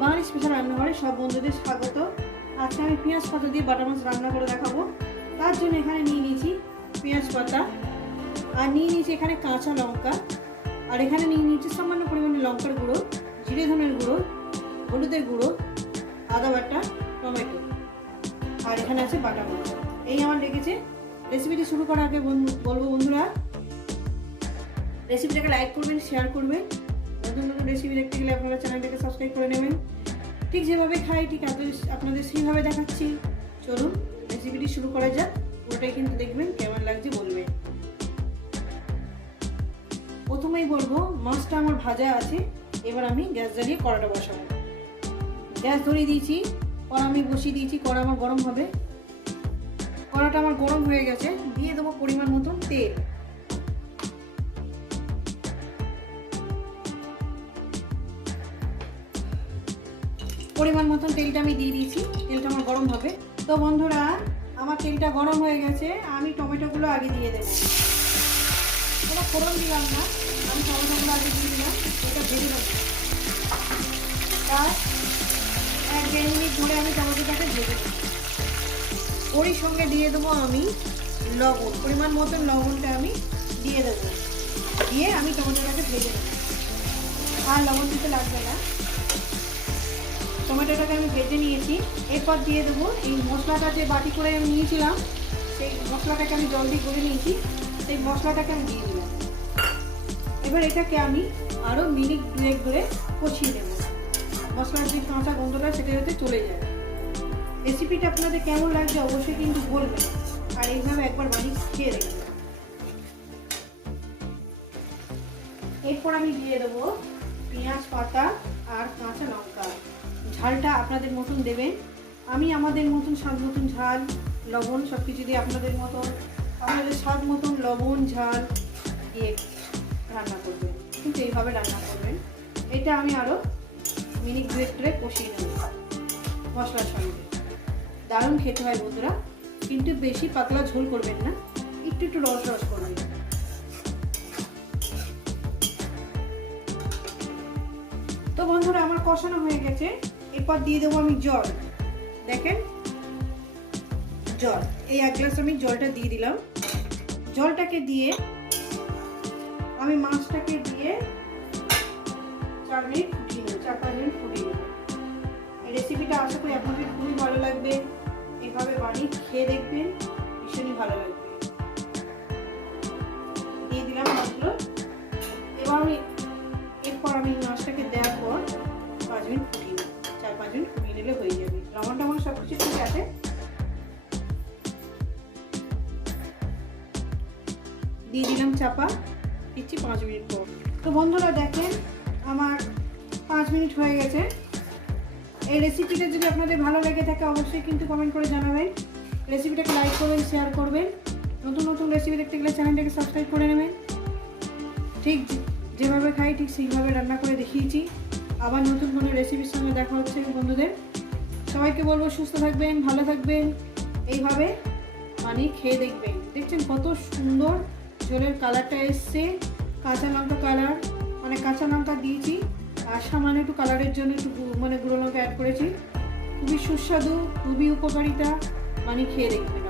বাঙালি special রান্নাঘরে সব বন্ধুদের স্বাগত। আজকে আমি পেঁয়াজ পাতা দিয়ে বাটা মাছ রান্না করে দেখাবো। তার জন্য এখানে নিয়ে নিয়েছি পেঁয়াজ পাতা। আর নিয়ে নিয়েছি এখানে কাঁচা লঙ্কা। আর এখানে নিয়ে নিয়েছি সামান্য পরিমাণে লঙ্কার গুঁড়ো, জিরে ধনের গুঁড়ো, হলুদের গুঁড়ো, আদা বাটা, টমেটো। আর এখানে আছে বাটা মাছ। এই আমার লেগেছে রেসিপিটি শুরু করার আগে বলব বন্ধুরা, রেসিপিটাকে লাইক করবেন, শেয়ার করবেন। নতুন নতুন রেসিপি দেখতে গেলে আপনারা চ্যানেলটাকে সাবস্ক্রাইব করে নেবেন। ঠিক যেভাবে খাই, ঠিক আপনাদের- সেইভাবে দেখাচ্ছি। চলুন রেসিপিটি শুরু করা যাক। ওটাই কিন্তু দেখবেন কেমন লাগছে বলবেন প্রথমেই বলব, মাছটা আমার ভাজা আছে। এবার আমি গ্যাস জ্বালিয়ে কড়াটা বসাবো। গ্যাস ধরিয়ে দিয়েছি, কড়া আমি বসিয়ে দিয়েছি, কড়া আমার গরম হবে। কড়াটা আমার গরম হয়ে গেছে, দিয়ে দেবো পরিমাণ মতন তেল। পরিমাণ মতন তেলটা আমি দিয়ে দিয়েছি, তেলটা আমার গরম হবে। তো বন্ধুরা, আমার তেলটা গরম হয়ে গেছে, আমি টমেটোগুলো আগে দিয়ে দেবো। কোনো ফোড়ন দিলাম না, আমি টমেটোগুলো আগে দিয়ে দিলাম, এটা ভেজে নেব। তার এক দেড় মিনিট ধরে আমি টমেটোটাকে ভেজে নেব। ওরই সঙ্গে দিয়ে দেবো আমি লবণ, পরিমাণ মতন লবণটা আমি দিয়ে দেবো। দিয়ে আমি টমেটোটাকে ভেজে নেব। আর লবণ দিতে লাগবে না। টমেটোটাকে আমি ভেজে নিয়েছি। এরপর দিয়ে দেবো এই মশলাটা যে বাটি করে আমি নিয়েছিলাম, সেই মশলাটাকে আমি জলদি করে নিয়েছি। সেই মশলাটাকে আমি দিয়ে দিলাম। এবার এটাকে আমি আরও মিনিট দুয়েক ধরে কষিয়ে দেবো মশলার যে কাঁচা গন্ধটা, সেটা যাতে চলে যায়। রেসিপিটা আপনাদের কেমন লাগছে অবশ্যই কিন্তু বলবেন। আর এইভাবে একবার বানিয়ে খেয়ে দেখবেন। এরপর আমি দিয়ে দেবো পেঁয়াজ পাতা আর কাঁচা লঙ্কা। ঝালটা আপনাদের মতন দেবেন। আমি আমাদের মতন স্বাদ মতন ঝাল, লবণ সব কিছু দিয়ে আপনাদের মতন, আপনাদের স্বাদ মতন লবণ, ঝাল দিয়ে রান্না করবেন কিন্তু এইভাবে রান্না করবেন। এটা আমি আরও মিনিট দুয়েক ধরে কষিয়ে নেব মশলার সঙ্গে। দারুণ খেতে হয় বন্ধুরা, কিন্তু বেশি পাতলা ঝোল করবেন না, একটু একটু রস রস করবেন। তো বন্ধুরা, আমার কষানো হয়ে গেছে। এরপর দিয়ে দেবো আমি জল। দেখেন? জল। এই এক গ্লাস আমি জলটা দিয়ে দিলাম। জলটাকে দিয়ে আমি মাছটাকে দিয়ে চার মিনিট ফুটিয়ে নেব, চার পাঁচ মিনিট ফুটিয়ে নেব। এই রেসিপিটা আশা করি আপনাদের খুবই ভালো লাগবে। এভাবে বানিয়ে খেয়ে দেখবেন, ভীষণই ভালো লাগবে। দিয়ে দিলাম মাছগুলো। এবার আমি ফুটিয়ে নিলে হয়ে যাবে। লবণ টবণ সব কিছু ঠিক আছে? দিয়ে দিলাম চাপা। দিচ্ছি পাঁচ মিনিট পর। তো বন্ধুরা দেখেন, আমার পাঁচ মিনিট হয়ে গেছে। এই রেসিপিটা যদি আপনাদের ভালো লেগে থাকে, অবশ্যই কিন্তু কমেন্ট করে জানাবেন। রেসিপিটাকে লাইক করবেন শেয়ার করবেন। নতুন নতুন রেসিপি দেখতে গেলে চ্যানেলটাকে সাবস্ক্রাইব করে নেবেন। ঠিক যেভাবে খাই, ঠিক সেইভাবে রান্না করে দেখিয়েছি। আবার নতুন কোনো রেসিপির সঙ্গে দেখা হচ্ছে বন্ধুদের। সবাইকে বলব সুস্থ থাকবেন, ভালো থাকবেন। এইভাবে বানিয়ে খেয়ে দেখবেন। দেখছেন কত সুন্দর জলের কালারটা এসছে। কাঁচা লঙ্কা কালার মানে কাঁচা লঙ্কা দিয়েছি। আর সামান্য একটু কালারের জন্য একটু মানে গুঁড়ো লঙ্কা অ্যাড করেছি। খুবই সুস্বাদু, খুবই উপকারিতা। বানিয়ে খেয়ে দেখবেন